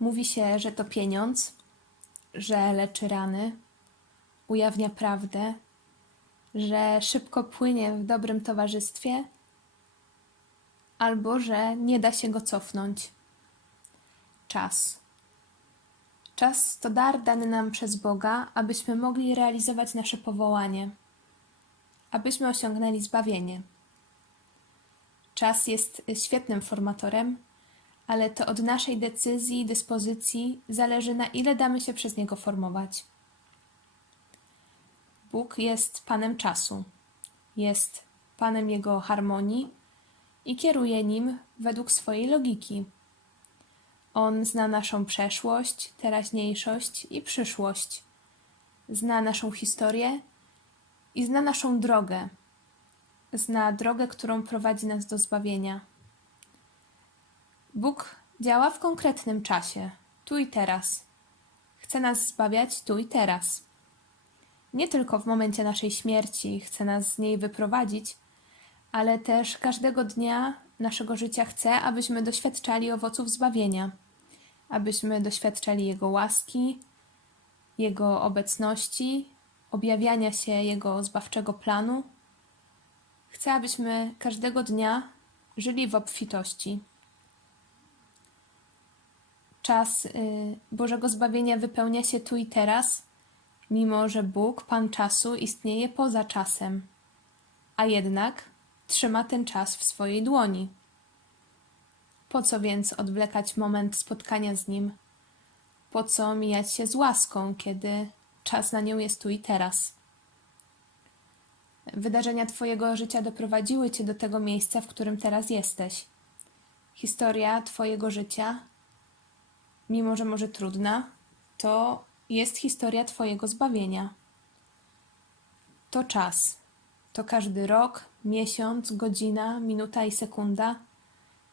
Mówi się, że to pieniądz, że leczy rany, ujawnia prawdę, że szybko płynie w dobrym towarzystwie, albo że nie da się go cofnąć. Czas. Czas to dar dany nam przez Boga, abyśmy mogli realizować nasze powołanie, abyśmy osiągnęli zbawienie. Czas jest świetnym formatorem, ale to od naszej decyzji dyspozycji zależy, na ile damy się przez niego formować. Bóg jest Panem czasu, jest Panem jego harmonii i kieruje nim według swojej logiki. On zna naszą przeszłość, teraźniejszość i przyszłość. Zna naszą historię i zna naszą drogę. Zna drogę, którą prowadzi nas do zbawienia. Bóg działa w konkretnym czasie, tu i teraz. Chce nas zbawiać tu i teraz. Nie tylko w momencie naszej śmierci chce nas z niej wyprowadzić, ale też każdego dnia naszego życia chce, abyśmy doświadczali owoców zbawienia, abyśmy doświadczali Jego łaski, Jego obecności, objawiania się Jego zbawczego planu. Chce, abyśmy każdego dnia żyli w obfitości. Czas y, Bożego zbawienia wypełnia się tu i teraz, mimo że Bóg, Pan czasu, istnieje poza czasem, a jednak trzyma ten czas w swojej dłoni. Po co więc odwlekać moment spotkania z Nim? Po co mijać się z łaską, kiedy czas na nią jest tu i teraz? Wydarzenia Twojego życia doprowadziły Cię do tego miejsca, w którym teraz jesteś. Historia Twojego życia, mimo że może trudna, to jest historia Twojego zbawienia. To czas. To każdy rok, miesiąc, godzina, minuta i sekunda,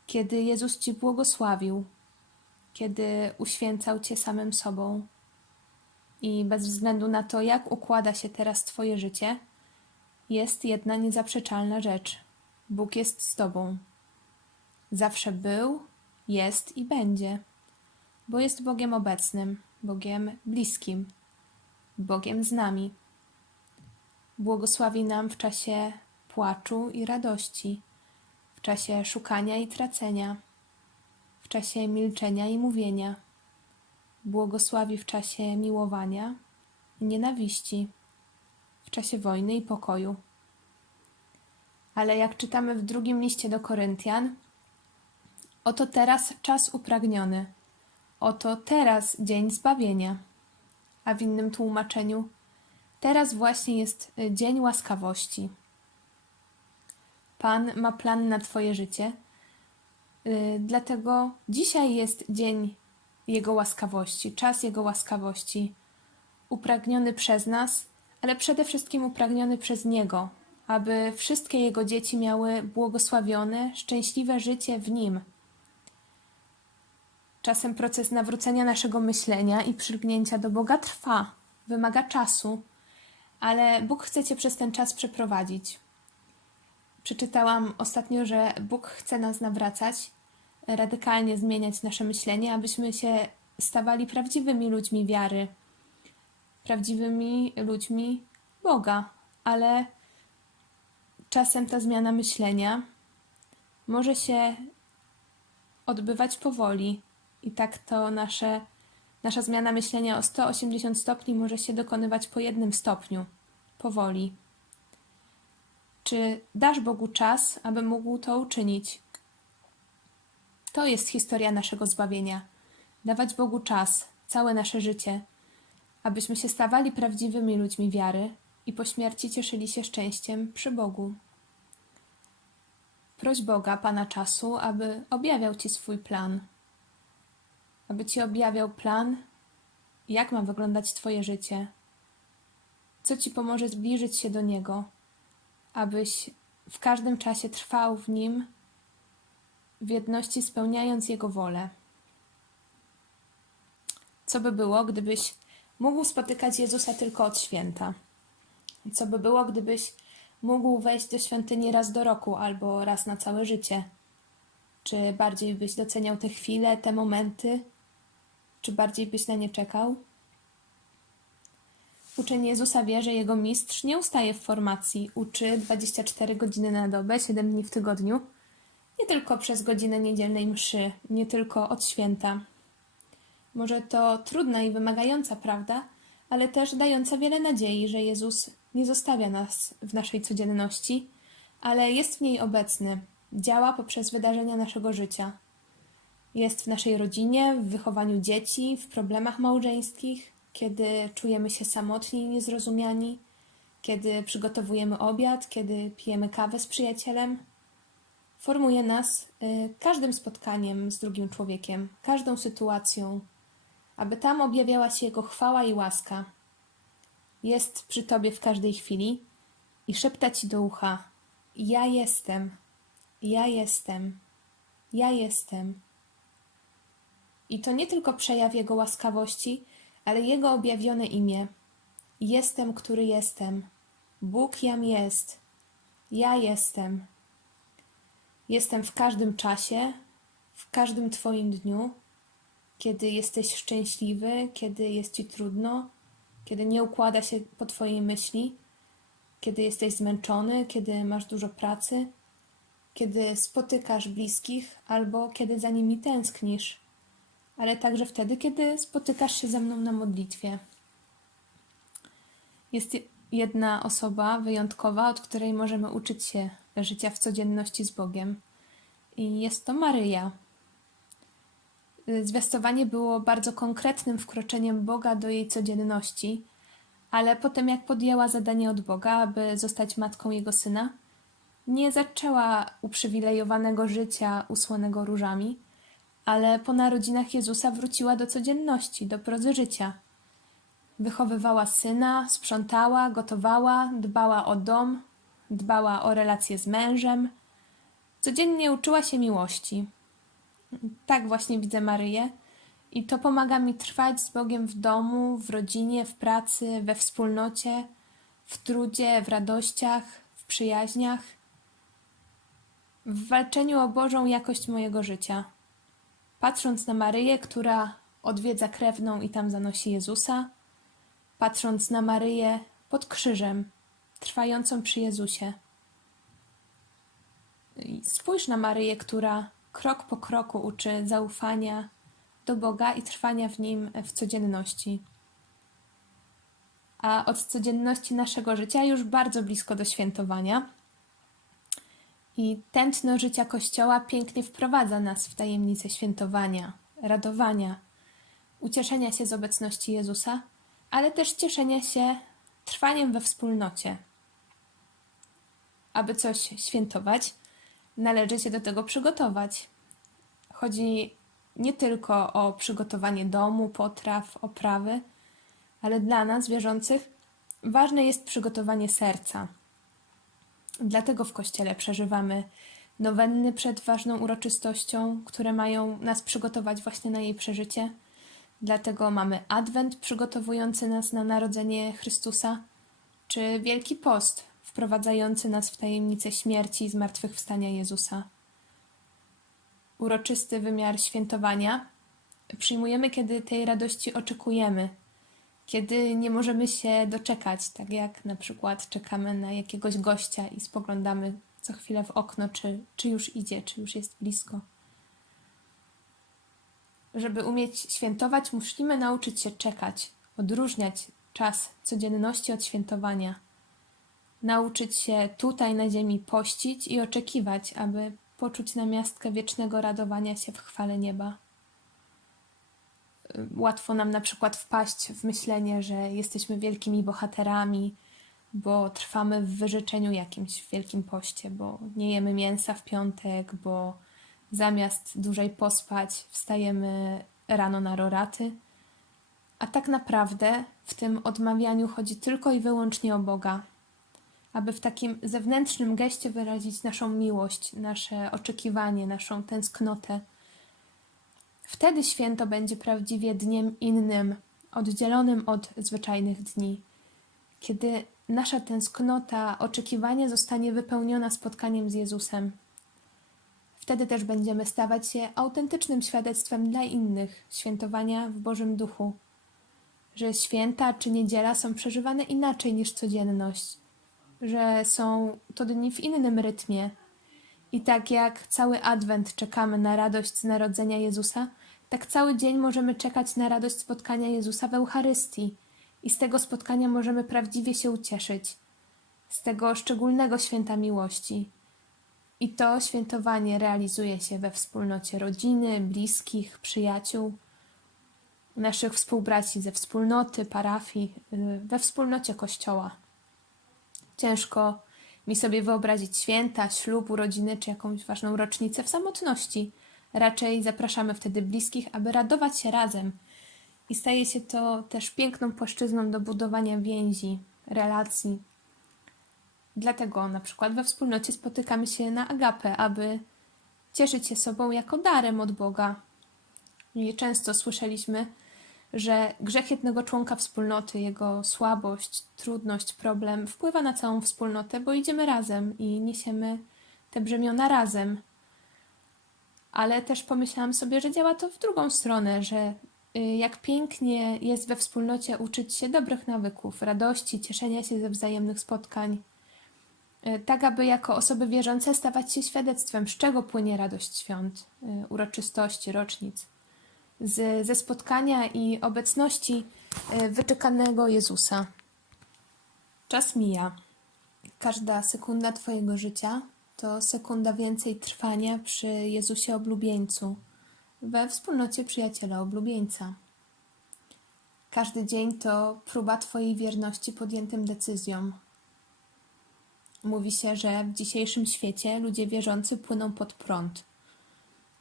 kiedy Jezus Ci błogosławił, kiedy uświęcał Cię samym sobą. I bez względu na to, jak układa się teraz Twoje życie, jest jedna niezaprzeczalna rzecz. Bóg jest z Tobą. Zawsze był, jest i będzie, bo jest Bogiem obecnym, Bogiem bliskim, Bogiem z nami. Błogosławi nam w czasie płaczu i radości, w czasie szukania i tracenia, w czasie milczenia i mówienia. Błogosławi w czasie miłowania i nienawiści, w czasie wojny i pokoju. Ale jak czytamy w drugim liście do Koryntian, oto teraz czas upragniony, oto teraz dzień zbawienia. A w innym tłumaczeniu, teraz właśnie jest y, dzień łaskawości. Pan ma plan na Twoje życie, y, dlatego dzisiaj jest dzień Jego łaskawości, czas Jego łaskawości, upragniony przez nas, ale przede wszystkim upragniony przez Niego, aby wszystkie Jego dzieci miały błogosławione, szczęśliwe życie w Nim. Czasem proces nawrócenia naszego myślenia i przylgnięcia do Boga trwa, wymaga czasu, ale Bóg chce Cię przez ten czas przeprowadzić. Przeczytałam ostatnio, że Bóg chce nas nawracać, radykalnie zmieniać nasze myślenie, abyśmy się stawali prawdziwymi ludźmi wiary, prawdziwymi ludźmi Boga, ale czasem ta zmiana myślenia może się odbywać powoli i tak to nasze, nasza zmiana myślenia o 180 stopni może się dokonywać po jednym stopniu, powoli. Czy dasz Bogu czas, aby mógł to uczynić? To jest historia naszego zbawienia. Dawać Bogu czas, całe nasze życie, abyśmy się stawali prawdziwymi ludźmi wiary i po śmierci cieszyli się szczęściem przy Bogu. Proś Boga, Pana czasu, aby objawiał Ci swój plan, aby Ci objawiał plan, jak ma wyglądać Twoje życie, co Ci pomoże zbliżyć się do Niego abyś w każdym czasie trwał w nim, w jedności spełniając Jego wolę. Co by było, gdybyś mógł spotykać Jezusa tylko od święta? Co by było, gdybyś mógł wejść do świątyni raz do roku albo raz na całe życie? Czy bardziej byś doceniał te chwile, te momenty, Czy bardziej byś na nie czekał? Uczeń Jezusa wie, że jego mistrz nie ustaje w formacji, uczy 24 godziny na dobę, 7 dni w tygodniu, nie tylko przez godzinę niedzielnej mszy, nie tylko od święta. Może to trudna i wymagająca prawda, ale też dająca wiele nadziei, że Jezus nie zostawia nas w naszej codzienności, ale jest w niej obecny, działa poprzez wydarzenia naszego życia. Jest w naszej rodzinie, w wychowaniu dzieci, w problemach małżeńskich, kiedy czujemy się samotni i niezrozumiani, kiedy przygotowujemy obiad, kiedy pijemy kawę z przyjacielem. Formuje nas y, każdym spotkaniem z drugim człowiekiem, każdą sytuacją, aby tam objawiała się Jego chwała i łaska. Jest przy Tobie w każdej chwili i szepta Ci do ucha: Ja jestem, ja jestem, ja jestem. I to nie tylko przejaw Jego łaskawości, ale Jego objawione imię. Jestem, który jestem. Bóg jam jest. Ja jestem. Jestem w każdym czasie, w każdym Twoim dniu, kiedy jesteś szczęśliwy, kiedy jest Ci trudno, kiedy nie układa się po Twojej myśli, kiedy jesteś zmęczony, kiedy masz dużo pracy, kiedy spotykasz bliskich albo kiedy za nimi tęsknisz ale także wtedy, kiedy spotykasz się ze mną na modlitwie. Jest jedna osoba wyjątkowa, od której możemy uczyć się życia w codzienności z Bogiem, i jest to Maryja. Zwiastowanie było bardzo konkretnym wkroczeniem Boga do jej codzienności, ale potem, jak podjęła zadanie od Boga, aby zostać matką jego syna, nie zaczęła uprzywilejowanego życia usłanego różami ale po narodzinach Jezusa wróciła do codzienności, do prozy życia. Wychowywała syna, sprzątała, gotowała, dbała o dom, dbała o relacje z mężem. Codziennie uczyła się miłości. Tak właśnie widzę Maryję i to pomaga mi trwać z Bogiem w domu, w rodzinie, w pracy, we wspólnocie, w trudzie, w radościach, w przyjaźniach, w walczeniu o Bożą jakość mojego życia. Patrząc na Maryję, która odwiedza krewną i tam zanosi Jezusa, patrząc na Maryję pod krzyżem, trwającą przy Jezusie. Spójrz na Maryję, która krok po kroku uczy zaufania do Boga i trwania w nim w codzienności. A od codzienności naszego życia już bardzo blisko do świętowania i tętno życia Kościoła pięknie wprowadza nas w tajemnicę świętowania, radowania, ucieszenia się z obecności Jezusa, ale też cieszenia się trwaniem we wspólnocie. Aby coś świętować, należy się do tego przygotować. Chodzi nie tylko o przygotowanie domu, potraw, oprawy, ale dla nas, wierzących, ważne jest przygotowanie serca Dlatego w kościele przeżywamy nowenny przed ważną uroczystością, które mają nas przygotować właśnie na jej przeżycie. Dlatego mamy Adwent przygotowujący nas na narodzenie Chrystusa, czy Wielki Post wprowadzający nas w tajemnicę śmierci i zmartwychwstania Jezusa. Uroczysty wymiar świętowania przyjmujemy, kiedy tej radości oczekujemy, kiedy nie możemy się doczekać, tak jak na przykład czekamy na jakiegoś gościa i spoglądamy co chwilę w okno, czy, czy już idzie, czy już jest blisko. Żeby umieć świętować, musimy nauczyć się czekać, odróżniać czas codzienności od świętowania, nauczyć się tutaj na ziemi pościć i oczekiwać, aby poczuć namiastkę wiecznego radowania się w chwale nieba łatwo nam na przykład wpaść w myślenie, że jesteśmy wielkimi bohaterami, bo trwamy w wyrzeczeniu jakimś w Wielkim Poście, bo nie jemy mięsa w piątek, bo zamiast dłużej pospać, wstajemy rano na roraty. A tak naprawdę w tym odmawianiu chodzi tylko i wyłącznie o Boga, aby w takim zewnętrznym geście wyrazić naszą miłość, nasze oczekiwanie, naszą tęsknotę Wtedy święto będzie prawdziwie dniem innym, oddzielonym od zwyczajnych dni, kiedy nasza tęsknota, oczekiwanie zostanie wypełniona spotkaniem z Jezusem. Wtedy też będziemy stawać się autentycznym świadectwem dla innych świętowania w Bożym Duchu, że święta czy niedziela są przeżywane inaczej niż codzienność, że są to dni w innym rytmie. I tak jak cały Adwent czekamy na radość z narodzenia Jezusa, tak cały dzień możemy czekać na radość spotkania Jezusa w Eucharystii i z tego spotkania możemy prawdziwie się ucieszyć, z tego szczególnego święta miłości. I to świętowanie realizuje się we wspólnocie rodziny, bliskich, przyjaciół, naszych współbraci ze wspólnoty, parafii, y, we wspólnocie Kościoła. Ciężko mi sobie wyobrazić święta, ślub, urodziny czy jakąś ważną rocznicę w samotności. Raczej zapraszamy wtedy bliskich, aby radować się razem. I staje się to też piękną płaszczyzną do budowania więzi, relacji. Dlatego na przykład we wspólnocie spotykamy się na agapę, aby cieszyć się sobą jako darem od Boga. I często słyszeliśmy, że grzech jednego członka wspólnoty, jego słabość, trudność, problem wpływa na całą wspólnotę, bo idziemy razem i niesiemy te brzemiona razem. Ale też pomyślałam sobie, że działa to w drugą stronę, że y, jak pięknie jest we wspólnocie uczyć się dobrych nawyków, radości, cieszenia się ze wzajemnych spotkań, y, tak aby jako osoby wierzące stawać się świadectwem, z czego płynie radość świąt, y, uroczystości, rocznic z, ze spotkania i obecności e, wyczekanego Jezusa. Czas mija. Każda sekunda Twojego życia to sekunda więcej trwania przy Jezusie oblubieńcu, we wspólnocie przyjaciela oblubieńca. Każdy dzień to próba Twojej wierności podjętym decyzjom. Mówi się, że w dzisiejszym świecie ludzie wierzący płyną pod prąd –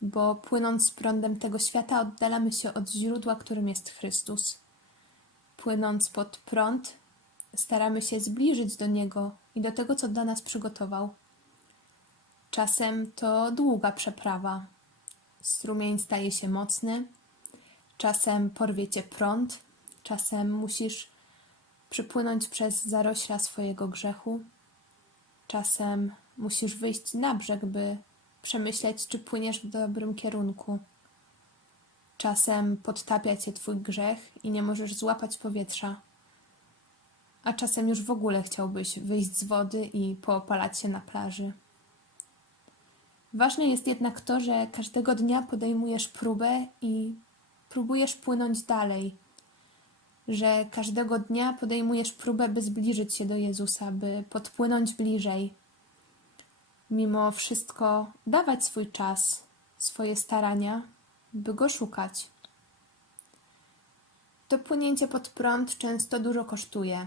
bo płynąc prądem tego świata oddalamy się od źródła, którym jest Chrystus. Płynąc pod prąd, staramy się zbliżyć do Niego i do tego, co dla nas przygotował. Czasem to długa przeprawa. Strumień staje się mocny, czasem porwie cię prąd, czasem musisz przypłynąć przez zarośla swojego grzechu, czasem musisz wyjść na brzeg, by przemyśleć, czy płyniesz w dobrym kierunku. Czasem podtapia cię twój grzech i nie możesz złapać powietrza, a czasem już w ogóle chciałbyś wyjść z wody i poopalać się na plaży. Ważne jest jednak to, że każdego dnia podejmujesz próbę i próbujesz płynąć dalej, że każdego dnia podejmujesz próbę, by zbliżyć się do Jezusa, by podpłynąć bliżej mimo wszystko dawać swój czas, swoje starania, by go szukać. To płynięcie pod prąd często dużo kosztuje.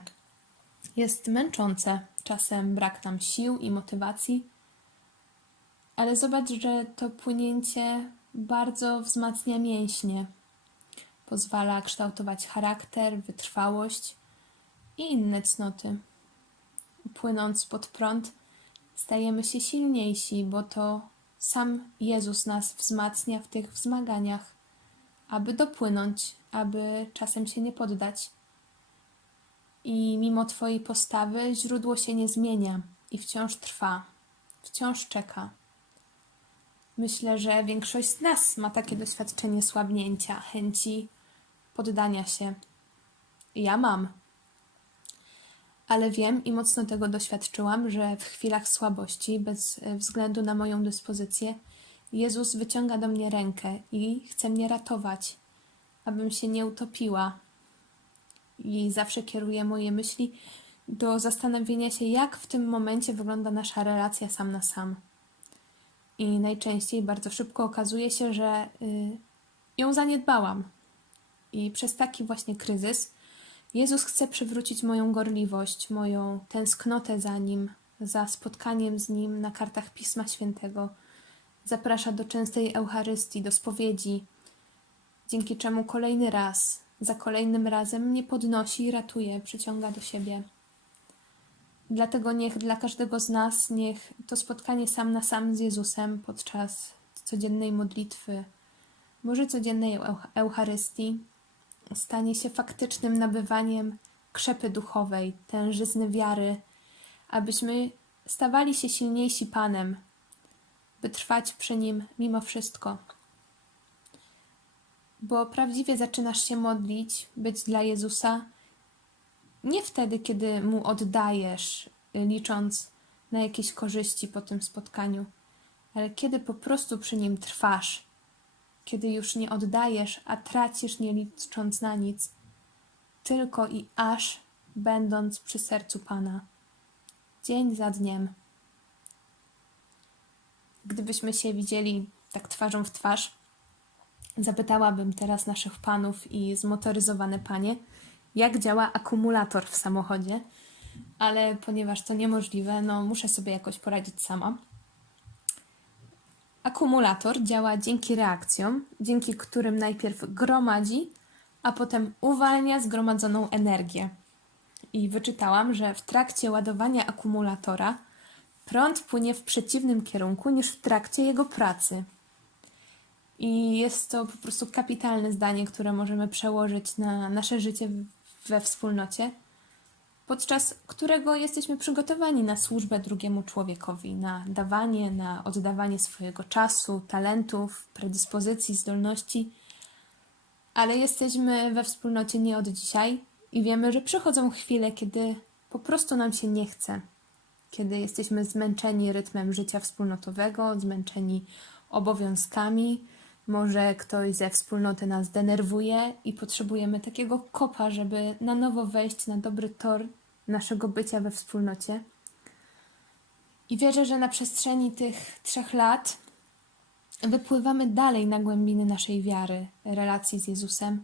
Jest męczące, czasem brak nam sił i motywacji, ale zobacz, że to płynięcie bardzo wzmacnia mięśnie, pozwala kształtować charakter, wytrwałość i inne cnoty. Płynąc pod prąd, stajemy się silniejsi, bo to sam Jezus nas wzmacnia w tych wzmaganiach, aby dopłynąć, aby czasem się nie poddać. I mimo Twojej postawy źródło się nie zmienia i wciąż trwa, wciąż czeka. Myślę, że większość z nas ma takie doświadczenie słabnięcia, chęci poddania się. Ja mam ale wiem i mocno tego doświadczyłam, że w chwilach słabości, bez e, względu na moją dyspozycję, Jezus wyciąga do mnie rękę i chce mnie ratować, abym się nie utopiła. I zawsze kieruje moje myśli do zastanowienia się, jak w tym momencie wygląda nasza relacja sam na sam. I najczęściej bardzo szybko okazuje się, że y, ją zaniedbałam. I przez taki właśnie kryzys Jezus chce przywrócić moją gorliwość, moją tęsknotę za Nim, za spotkaniem z Nim na kartach Pisma Świętego. Zaprasza do częstej Eucharystii, do spowiedzi, dzięki czemu kolejny raz, za kolejnym razem mnie podnosi i ratuje, przyciąga do siebie. Dlatego niech dla każdego z nas, niech to spotkanie sam na sam z Jezusem podczas codziennej modlitwy, może codziennej Eucharystii, stanie się faktycznym nabywaniem krzepy duchowej, tężyzny wiary, abyśmy stawali się silniejsi Panem, by trwać przy nim mimo wszystko. Bo prawdziwie zaczynasz się modlić, być dla Jezusa nie wtedy, kiedy mu oddajesz, licząc na jakieś korzyści po tym spotkaniu, ale kiedy po prostu przy nim trwasz, kiedy już nie oddajesz, a tracisz nie licząc na nic, tylko i aż będąc przy sercu Pana, dzień za dniem. Gdybyśmy się widzieli tak twarzą w twarz, zapytałabym teraz naszych panów i zmotoryzowane panie, jak działa akumulator w samochodzie, ale ponieważ to niemożliwe, no muszę sobie jakoś poradzić sama. Akumulator działa dzięki reakcjom, dzięki którym najpierw gromadzi, a potem uwalnia zgromadzoną energię. I wyczytałam, że w trakcie ładowania akumulatora prąd płynie w przeciwnym kierunku niż w trakcie jego pracy. I jest to po prostu kapitalne zdanie, które możemy przełożyć na nasze życie we wspólnocie, podczas którego jesteśmy przygotowani na służbę drugiemu człowiekowi, na dawanie, na oddawanie swojego czasu, talentów, predyspozycji, zdolności. Ale jesteśmy we wspólnocie nie od dzisiaj i wiemy, że przychodzą chwile, kiedy po prostu nam się nie chce, kiedy jesteśmy zmęczeni rytmem życia wspólnotowego, zmęczeni obowiązkami. Może ktoś ze wspólnoty nas denerwuje i potrzebujemy takiego kopa, żeby na nowo wejść na dobry tor naszego bycia we wspólnocie. I wierzę, że na przestrzeni tych trzech lat wypływamy dalej na głębiny naszej wiary, relacji z Jezusem,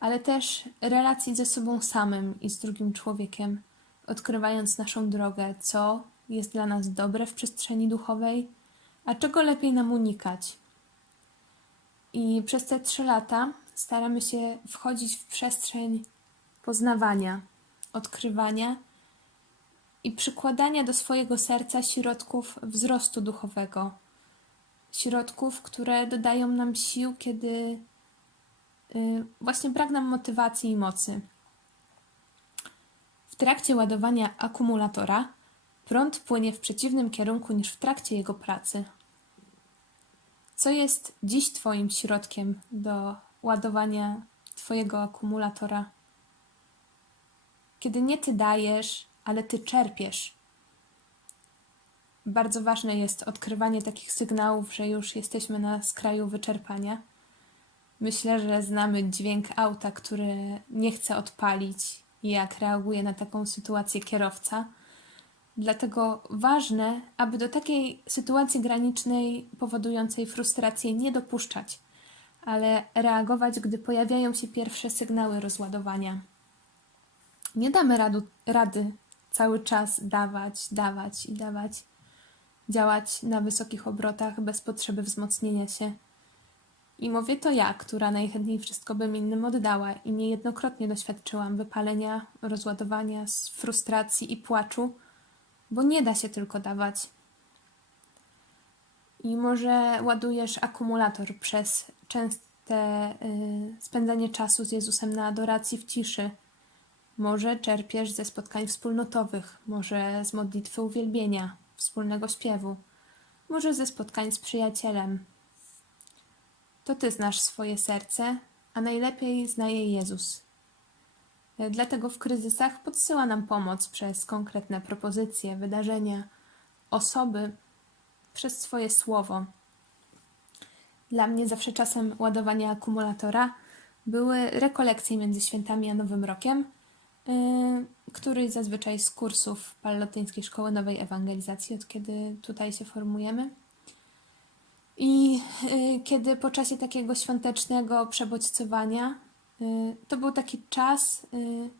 ale też relacji ze sobą samym i z drugim człowiekiem, odkrywając naszą drogę, co jest dla nas dobre w przestrzeni duchowej, a czego lepiej nam unikać. I przez te trzy lata staramy się wchodzić w przestrzeń poznawania, odkrywania i przykładania do swojego serca środków wzrostu duchowego. Środków, które dodają nam sił, kiedy y, właśnie brak nam motywacji i mocy. W trakcie ładowania akumulatora prąd płynie w przeciwnym kierunku niż w trakcie jego pracy. Co jest dziś Twoim środkiem do ładowania Twojego akumulatora? Kiedy nie Ty dajesz, ale Ty czerpiesz. Bardzo ważne jest odkrywanie takich sygnałów, że już jesteśmy na skraju wyczerpania. Myślę, że znamy dźwięk auta, który nie chce odpalić i jak reaguje na taką sytuację kierowca. Dlatego ważne, aby do takiej sytuacji granicznej powodującej frustrację nie dopuszczać, ale reagować, gdy pojawiają się pierwsze sygnały rozładowania. Nie damy radu, rady cały czas dawać, dawać i dawać, działać na wysokich obrotach bez potrzeby wzmocnienia się. I mówię to ja, która najchętniej wszystko bym innym oddała i niejednokrotnie doświadczyłam wypalenia, rozładowania, frustracji i płaczu bo nie da się tylko dawać. I może ładujesz akumulator przez częste y, spędzanie czasu z Jezusem na adoracji w ciszy. Może czerpiesz ze spotkań wspólnotowych, może z modlitwy uwielbienia, wspólnego śpiewu, może ze spotkań z przyjacielem. To ty znasz swoje serce, a najlepiej zna je Jezus. Dlatego w kryzysach podsyła nam pomoc przez konkretne propozycje, wydarzenia, osoby, przez swoje słowo. Dla mnie zawsze czasem ładowania akumulatora były rekolekcje między świętami a Nowym Rokiem, któryś zazwyczaj z kursów Pallotyńskiej Szkoły Nowej Ewangelizacji, od kiedy tutaj się formujemy. I yy, kiedy po czasie takiego świątecznego przebodźcowania Y, to był taki czas, y,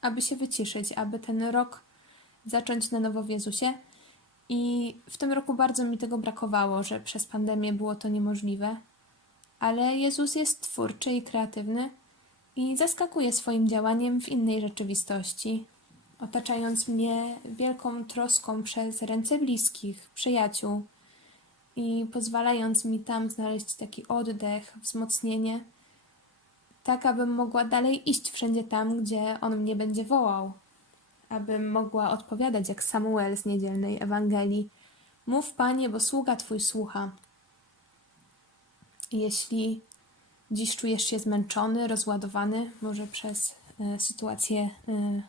aby się wyciszyć, aby ten rok zacząć na nowo w Jezusie. I w tym roku bardzo mi tego brakowało, że przez pandemię było to niemożliwe. Ale Jezus jest twórczy i kreatywny i zaskakuje swoim działaniem w innej rzeczywistości, otaczając mnie wielką troską przez ręce bliskich, przyjaciół i pozwalając mi tam znaleźć taki oddech, wzmocnienie tak abym mogła dalej iść wszędzie tam, gdzie on mnie będzie wołał, abym mogła odpowiadać jak Samuel z niedzielnej Ewangelii, Mów, Panie, bo sługa Twój słucha. Jeśli dziś czujesz się zmęczony, rozładowany, może przez e, sytuację e,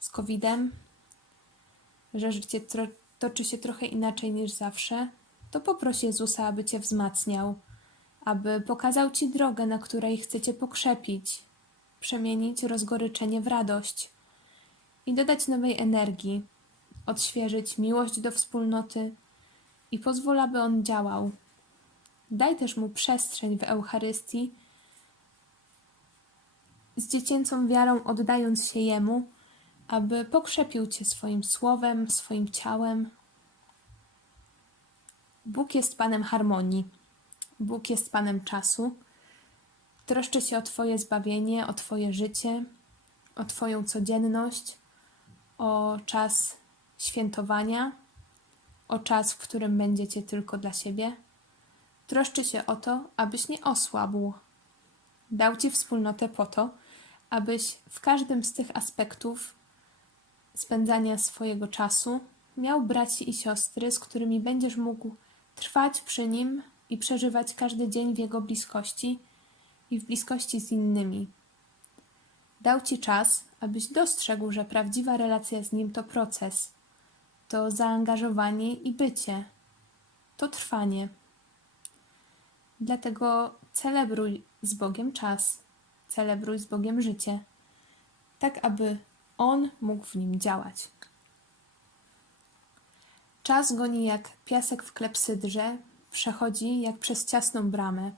z COVID-em, że życie tro- toczy się trochę inaczej niż zawsze, to poproś Jezusa, aby Cię wzmacniał, aby pokazał Ci drogę, na której chcecie pokrzepić, przemienić rozgoryczenie w radość i dodać nowej energii, odświeżyć miłość do wspólnoty i pozwól, aby On działał. Daj też Mu przestrzeń w Eucharystii, z dziecięcą wiarą oddając się Jemu, aby pokrzepił Cię swoim słowem, swoim ciałem. Bóg jest Panem harmonii. Bóg jest Panem czasu. Troszczy się o Twoje zbawienie, o Twoje życie, o Twoją codzienność, o czas świętowania, o czas, w którym będziecie tylko dla siebie. Troszczy się o to, abyś nie osłabł. Dał Ci wspólnotę po to, abyś w każdym z tych aspektów spędzania swojego czasu miał braci i siostry, z którymi będziesz mógł trwać przy nim i przeżywać każdy dzień w jego bliskości i w bliskości z innymi. Dał ci czas, abyś dostrzegł, że prawdziwa relacja z nim to proces, to zaangażowanie i bycie, to trwanie. Dlatego celebruj z Bogiem czas, celebruj z Bogiem życie, tak aby On mógł w nim działać. Czas goni jak piasek w klepsydrze, przechodzi jak przez ciasną bramę.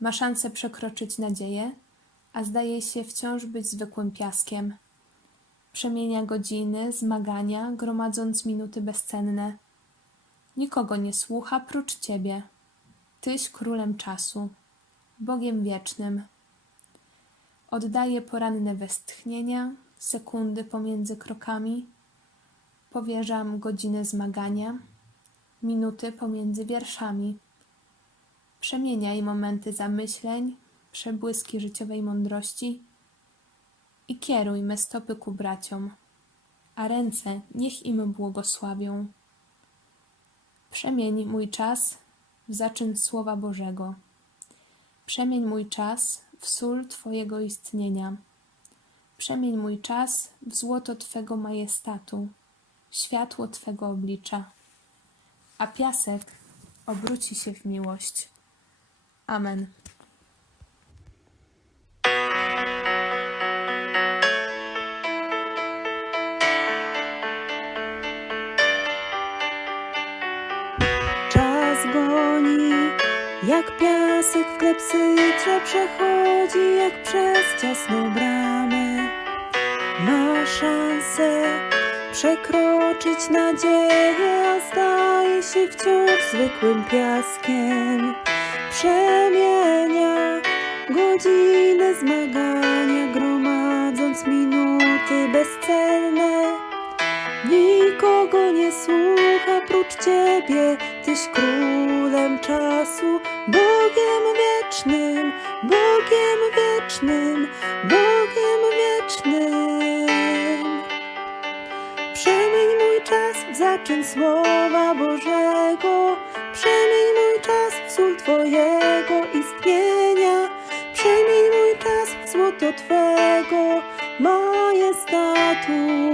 Ma szansę przekroczyć nadzieję, a zdaje się wciąż być zwykłym piaskiem. Przemienia godziny, zmagania, gromadząc minuty bezcenne. Nikogo nie słucha prócz ciebie. Tyś królem czasu, Bogiem wiecznym. Oddaje poranne westchnienia, sekundy pomiędzy krokami. Powierzam godziny zmagania, minuty pomiędzy wierszami. Przemieniaj momenty zamyśleń, przebłyski życiowej mądrości i kieruj me stopy ku braciom, a ręce niech im błogosławią. Przemień mój czas zaczyn Słowa Bożego. Przemień mój czas w sól Twojego istnienia. Przemień mój czas w złoto Twego majestatu, światło Twego oblicza, a piasek obróci się w miłość. Amen. Jak piasek w klepsydrze przechodzi, jak przez ciasną bramę. Ma szansę przekroczyć nadzieję, a zdaje się wciąż zwykłym piaskiem. Przemienia godziny zmagania, gromadząc minuty bezcenne. Nikogo nie słucha Ciebie, Tyś królem czasu, Bogiem wiecznym, Bogiem wiecznym, Bogiem wiecznym. Przemień mój czas w zaczyn Słowa Bożego, przemień mój czas w sól Twojego istnienia, przemień mój czas w złoto Twego majestatu,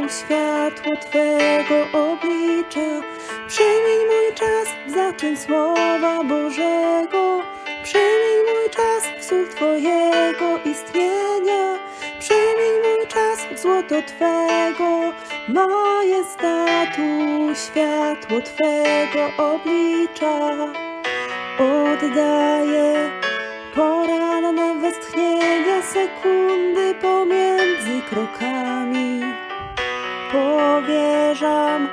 światło Twego oblicza. Przemień mój czas w zaczyn Słowa Bożego, przemień mój czas w sól Twojego istnienia, przemień mój czas w złoto Twego majestatu, światło Twego oblicza. Oddaję poranne westchnienia, sekundy pomiędzy krokami. Powierzam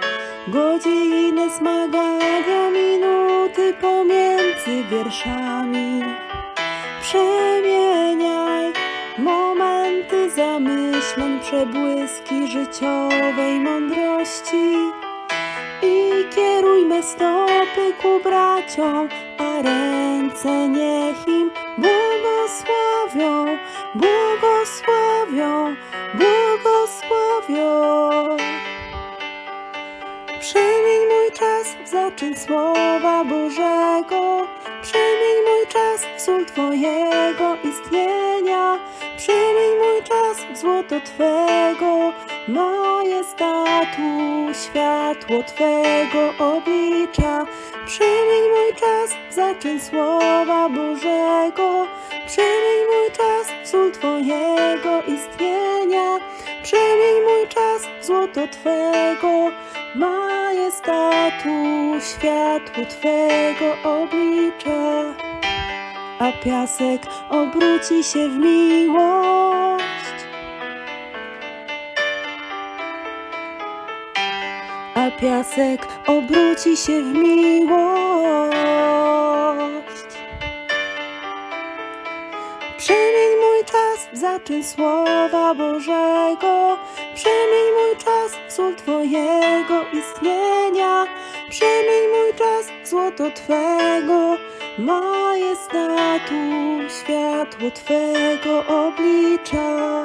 godziny zmagania, minuty pomiędzy wierszami. Przemieniaj momenty zamyśleń, przebłyski życiowej mądrości i kierujmy stopy ku braciom, a ręce niech im błogosławią, błogosławią, błogosławią. Przemień mój czas w zaczyn słowa Bożego. Przemień mój czas w sól Twojego istnienia. Przemień mój czas w złoto Twego majestatu, światło Twego oblicza. Przemień mój czas w zaczyn słowa Bożego. Przemień mój czas w sól Twojego istnienia. Przemień mój czas w złoto Twego majestatu, światło Twego oblicza. A piasek obróci się w miłość. A piasek obróci się w miłość. Zaczyn słowa Bożego. Przemień mój czas w sól Twojego istnienia. Przemień mój czas w złoto Twego majestatu, światło Twego oblicza.